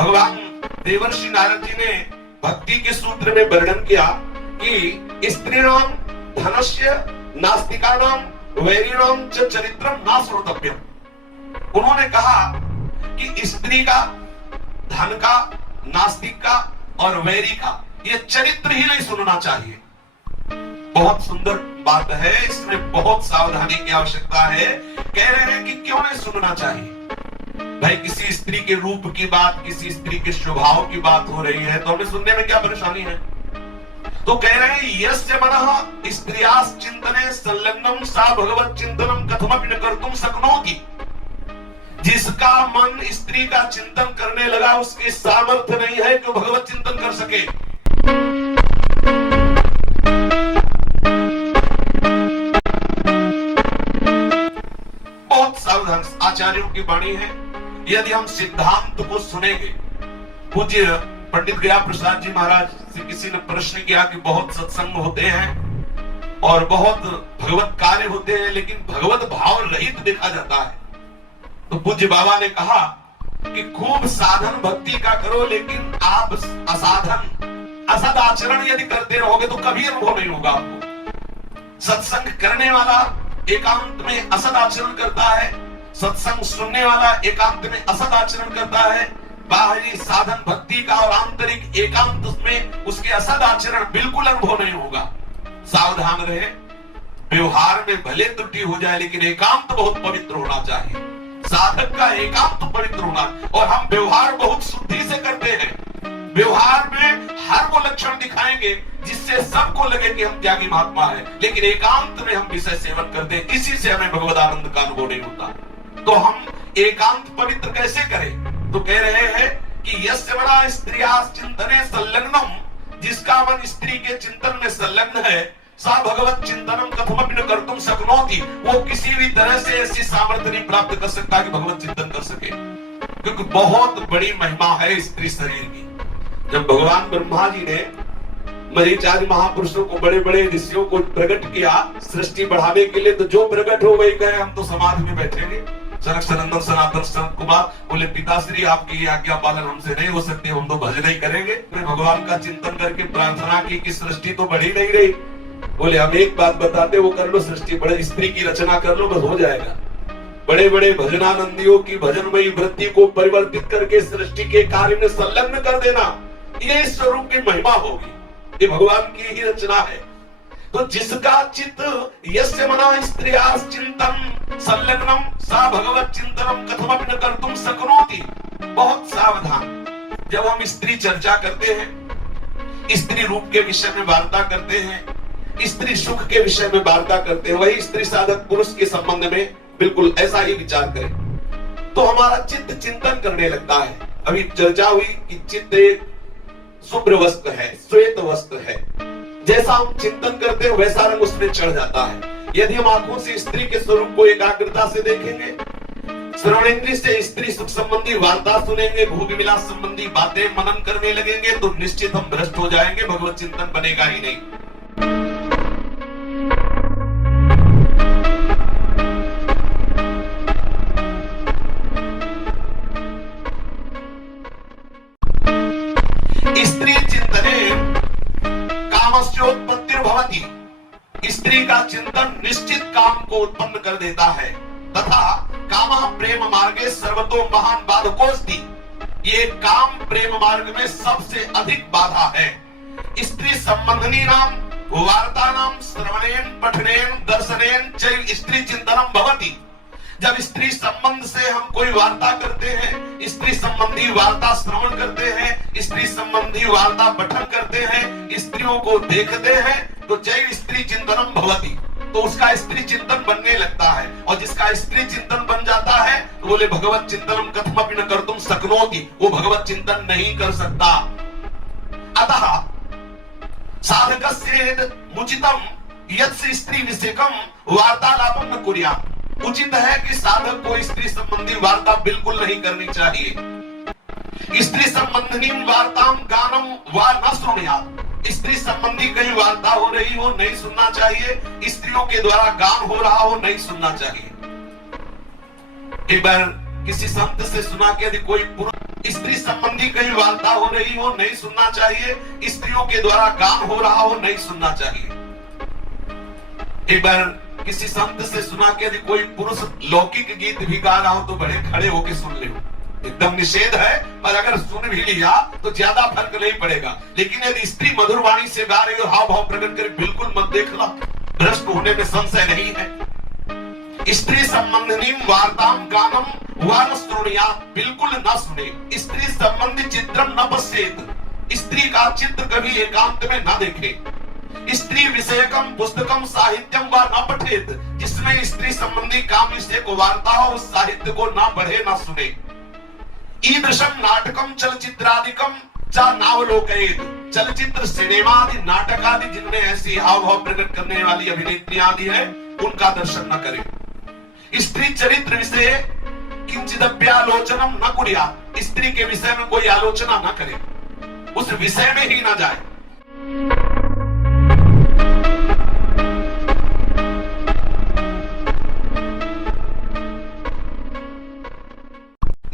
भगवान देवर्षि नारद जी ने भक्ति के सूत्र में वर्णन किया कि स्त्रीणाम धनस्य नास्तिकानाम वैरिणाम च चरित्रम न श्रोतव्यम। उन्होंने कहा कि स्त्री का, धन का, नास्तिक का और वैरी का ये चरित्र ही नहीं सुनना चाहिए। बहुत सुंदर बात है, इसमें बहुत सावधानी की आवश्यकता है। कह रहे हैं कि क्यों नहीं सुनना चाहिए? भाई किसी स्त्री के रूप की बात, किसी स्त्री के स्वभाव की बात हो रही है तो हमें सुनने में क्या परेशानी है? तो कह रहे हैं यस्य मनः स्त्रियास् चिंतने संलग्नम सा भगवत चिंतनम कथमपि न कर्तुम शक्नोति। जिसका मन स्त्री का चिंतन करने लगा उसके सामर्थ्य नहीं है कि भगवत चिंतन कर सके। बहुत सावधान आचार्यों की वाणी है। यदि हम सिद्धांत को सुनेंगे, पूज्य पंडित गया प्रसाद जी महाराज से किसी ने प्रश्न किया कि बहुत सत्संग होते हैं और बहुत भगवत कार्य होते हैं लेकिन भगवत भाव रहित देखा जाता है, तो पूज्य बाबा ने कहा कि खूब साधन भक्ति का करो लेकिन आप असाधन असद आचरण यदि करते रहोगे तो कभी अनुभव नहीं होगा आपको। सत्संग करने वाला एकांत में असद आचरण करता है, सत्संग सुनने वाला एकांत में असद आचरण करता है। बाहरी साधन भक्ति का और आंतरिक एकांत में उसके असद आचरण बिल्कुल अनुभव नहीं होगा। सावधान रहे, व्यवहार में भले त्रुटि हो जाए लेकिन एकांत बहुत पवित्र होना चाहिए। साधक का एकांत पवित्र होना, और हम व्यवहार बहुत शुद्धि से करते हैं। व्यवहार में हर वो लक्षण दिखाएंगे जिससे सबको लगे कि हम त्यागी महात्मा है, लेकिन एकांत में हम विषय सेवन करते हैं, इसी से हमें भगवद आनंद का अनुभव नहीं होता। तो हम एकांत पवित्र कैसे करें? तो कह रहे हैं कि यस्य बड़ा स्त्रियास् चिंतने संलग्नम, जिसका मन स्त्री के चिंतन में संलग्न है, सा भगवत चिंतनम कथमपि न कर्तुम शक्नोति। वो किसी भी तरह से ऐसी सामर्थ्य नहीं प्राप्त कर सकता कि भगवत चिंतन कर सके, क्योंकि बहुत बड़ी महिमा है स्त्री शरीर की। जब भगवान ब्रह्मा जी ने मरीचादि महापुरुषों को, बड़े बड़े ऋषियों को प्रकट किया सृष्टि बढ़ाने के लिए, तो जो प्रकट हो वही कहे हम तो समाधि में बैठेंगे। सनक सनंदन सनातन सनत कुमार बोले पिताश्री आपकी आज्ञा पालन हमसे नहीं हो सकती, हम तो भजन ही करेंगे। भगवान का चिंतन करके प्रार्थना की कि सृष्टि तो बढ़ी नहीं रही। बोले हम एक बात बताते, वो कर लो, सृष्टि बड़े स्त्री की रचना कर लो, बस हो जाएगा। बड़े बड़े भजनानंदियों की भजनमयी वृत्ति को परिवर्तित करके सृष्टि के कार्य में संलग्न कर देना, ये स्वरूप की महिमा होगी, ये भगवान की ही रचना है। तो जिसका चित्त यस्य मना स्त्रियास् चिंतन संलग्नम सा भगवत चिंतनम कथमपि न कर्तुम शक्नोति। बहुत सावधान, जब हम स्त्री चर्चा करते हैं, स्त्री रूप के विषय में वार्ता करते हैं, स्त्री सुख के विषय में वार्ता करते हैं, वही स्त्री साधक पुरुष के संबंध में बिल्कुल ऐसा ही विचार करें तो हमारा चित्त चिंतन करने लगता है। अभी चर्चा हुई कि चित्त एक शुभ्र वस्त्र है, श्वेत वस्त्र है, जैसा हम चिंतन करते हैं वैसा रंग उसमें चढ़ जाता है। यदि हम आंखों से स्त्री के स्वरूप को एकाग्रता से देखेंगे, श्रवणेंद्रिय से स्त्री सुख संबंधी वार्ता सुनेंगे, भोग विलास संबंधी बातें मनन करने लगेंगे, तो निश्चित हम भ्रष्ट हो जाएंगे, भगवत चिंतन बनेगा ही नहीं। स्त्री चिंतने कामस्योत्पत्तिर्भवति। स्त्री का चिंतन निश्चित काम को उत्पन्न कर देता है। तथा कामा प्रेम मार्गे सर्वतो महान बाधकोस्ति। ये काम प्रेम मार्ग में सबसे अधिक बाधा है। स्त्री संबंधनी नाम वार्ता नाम श्रवणेन पठनेन दर्शनेन चैव स्त्री चिंतनम भवति। जब स्त्री संबंध से हम कोई वार्ता करते हैं, स्त्री संबंधी वार्ता श्रवण करते हैं, स्त्री संबंधी वार्ता पठन करते हैं, स्त्रियों को देखते हैं, तो जय स्त्री चिंतनम भवति, तो उसका स्त्री चिंतन बनने लगता है। और जिसका स्त्री चिंतन बन जाता है तो बोले भगवत चिंतनम कथमपि न कर्तुम शक्नोति, वो भगवत चिंतन नहीं कर सकता। अतः साधकस्य मुचितम यत् स्त्री विषयकम वार्तालापम न कुर्यात्। उचित है कि साधक को स्त्री संबंधी वार्ता बिल्कुल नहीं करनी चाहिए। स्त्री संबंधी वार्ताम गानम वा न सुनियात। स्त्री संबंधी कहीं वार्ता हो रही हो नहीं सुनना चाहिए, स्त्रियों के द्वारा गान हो रहा हो नहीं सुनना चाहिए। एक बार किसी संत से सुना कि यदि कोई पुरुष स्त्री संबंधी कहीं वार्ता हो रही हो नहीं सुनना चाहिए, स्त्रियों के द्वारा गान हो रहा हो नहीं सुनना चाहिए। एक बार किसी संत से सुना कि यदि कोई पुरुष लौकिक गीत भी गा रहा हो तो बड़े खड़े होकर सुन ले। एकदम निषेध है, पर अगर सुन भी लिया तो ज्यादा फर्क नहीं पड़ेगा। लेकिन यदि स्त्री मधुर वाणी से गा रही हो, हाव भाव प्रकट करे, बिल्कुल मत देखना, भ्रष्ट होने में संशय नहीं है। स्त्री संबंधी वार्ताम गानम वान श्रोणियात्, बिल्कुल न सुने। स्त्री संबंधी चित्रम न पश्येत, स्त्री का चित्र कभी एकांत में न देखे। स्त्री विषयकम पुस्तकम साहित्यम व न पठेत, जिसमें स्त्री संबंधी काम विषय को वार्ता हो उस साहित्य को न पढ़े न सुने। ईदृशम नाटकम चलचित्रादिकम चा नावलोकयेत, चलचित्र सिनेमा आदि नाटक आदि जिनमें ऐसी हाव भाव प्रकट करने वाली अभिनेत्री आदि है उनका दर्शन न करे। स्त्री चरित्र विषय किंचिदप्यालोचनम न कुर्यात्, स्त्री के विषय में कोई आलोचना न करे, उस विषय में ही न जाए।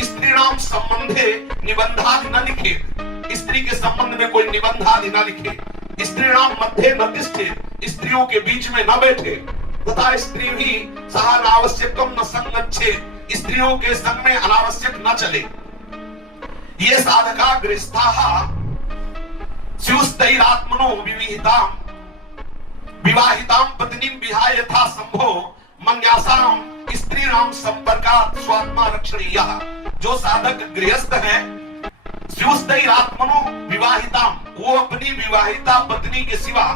स्त्रीणाम संबंधे निबंधादि न लिखे, स्त्री के संबंध में कोई निबंधादि न लिखे। स्त्रीणाम मध्य न तिष्ठेत, स्त्रियों के बीच में न बैठे। तथा स्त्री भी सह अनावश्यकम न संगच्छेत, स्त्रियों के संग में अनावश्यक न चले। ये साधका गृहस्थाः स्युस्तैरात्मनो विवाहितां पत्नीं विहाय यथा संभो मन्यासां स्त्रीणां संपर्कात् स्वात्मा रक्षणीयः। जो साधक गृहस्थ है स्युस्तैरात्मनो विवाहितां, वो अपनी विवाहिता पत्नी के सिवा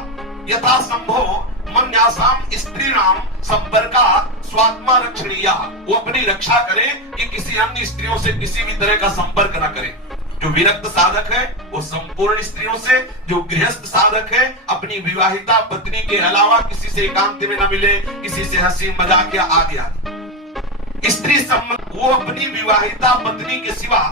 यथा संभव मन्यासाम स्त्रीणाम संपर्कात् स्वात्मा रक्षणीयः, वो अपनी रक्षा करे कि किसी अन्य स्त्रियों से किसी भी तरह का संपर्क न करे। जो विरक्त साधक है वो संपूर्ण स्त्रियों से, जो गृहस्थ साधक है अपनी विवाहिता पत्नी के अलावा किसी से एकांत में न मिले, किसी से हंसी मजाक या आदि आदि। स्त्री संबंध, वो अपनी विवाहिता पत्नी के सिवा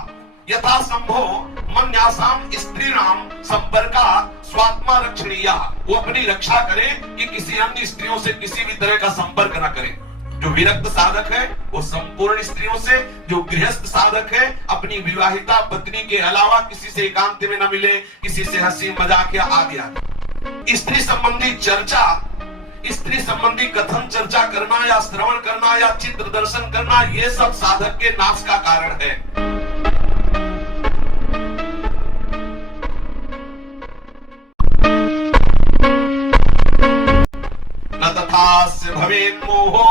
यथा संभव मन्यासाम स्त्रीणाम संपर्कात् स्वात्मा रक्षणीयः, वो अपनी रक्षा करे कि किसी अन्य स्त्रियों से किसी भी तरह का संपर्क न करे। जो विरक्त साधक है वो संपूर्ण स्त्रियों से, जो गृहस्थ साधक है अपनी विवाहिता पत्नी के अलावा किसी से एकांत में न मिले, किसी से हंसी मजाक या आदि आदि। स्त्री संबंधी चर्चा, स्त्री संबंधी कथन चर्चा करना या श्रवण करना या चित्र दर्शन करना, ये सब साधक के नाश का कारण है। तथास्य भवेन्मोहो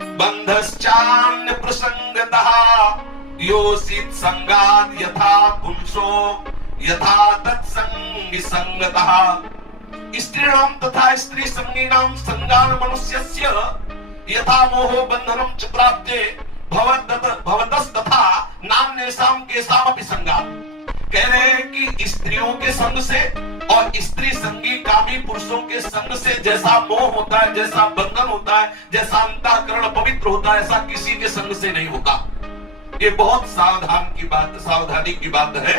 बंधश्चान्य प्रसंगतः, योषित संगात् यथा पुंसो यथा तत्संगी संगतः। स्त्रीणां तथा स्त्री संगीनां संगान मनुष्यस्य यथा मोहो बंधनं च प्राप्ते भवतस्तथा नान्येषां केषामपि संगात्। कह रहे हैं कि स्त्रियों के संग से और स्त्री संगी कामी पुरुषों के संग से जैसा मोह होता है, जैसा बंधन होता है, जैसा अंतःकरण पवित्र होता है, ऐसा किसी के संग से नहीं होता। ये बहुत सावधानी की बात है।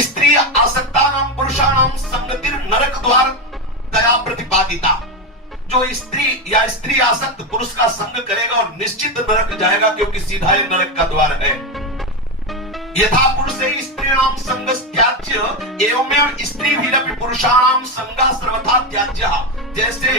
स्त्री आसक्तानां पुरुषाणां संगतिर नरक द्वार दया प्रतिपादिता। जो स्त्री या स्त्री आसक्त पुरुष का संग करेगा और निश्चित नरक जाएगा, क्योंकि सीधा ही नरक का द्वार है। यथा पुरुषे स्त्रीणां संगः त्याज्य एवमेव स्त्रीभिरपि पुरुषाणां संगः सर्वथा त्याज्यः। जैसे